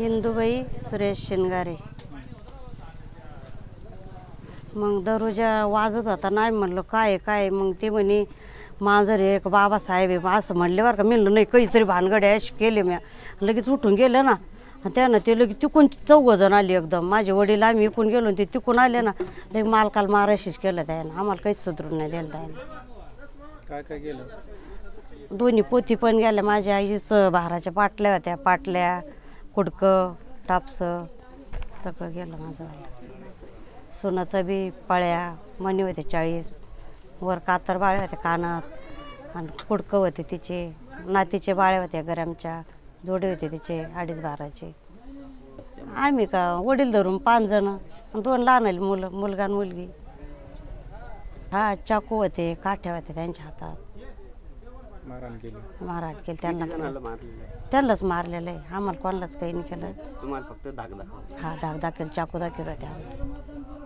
इंदुबाई सुरेश शिंगारे. मग दरवाजा वाजत होता, नाही म्हणलं काय काय, मग ते म्हणे मांजर एक बाबासाहेब आहे असं म्हणले बरं का. मी म्हणलं नाही काहीतरी भानगड आहे अशी केले. मी लगेच उठून गेलं ना, त्यानं ते लगेच तिकून 4 जण आली एकदम. माझे वडील आम्ही इकून गेलो, ते तिकून आले ना, लगे मालकाला माराशीच केलं त्यानं. आम्हाला काहीच सुधरून नाही दिलं त्यानं. काय काय केलं? दोन्ही पोथी पण गेल्या माझ्या आईच. भाराच्या पाटल्या होत्या, पाटल्या, कुडकं, टापसं सगळं गेलं माझं. सोनाचा बी पळ्या मणी होते 40, वर कातर बाळे होते कानात, आणि कुडकं होते तिचे. नातीचे बाळे होते गरमच्या, जोडे होते तिचे 2.5 बाराचे. आम्ही का वडील धरून 5 जण, 2 लहान मुलं, मुलगा आणि मुलगी. हा चाकू होते, काठ्या होते त्यांच्या हातात. मारहाण केली त्यांनाच मारलेलं आहे. आम्हाला कोणालाच काही नाही केलं. तुम्हाला फक्त धाक दाखवला. हा धाक दाखल, चाकू दाखल होते आम्हाला.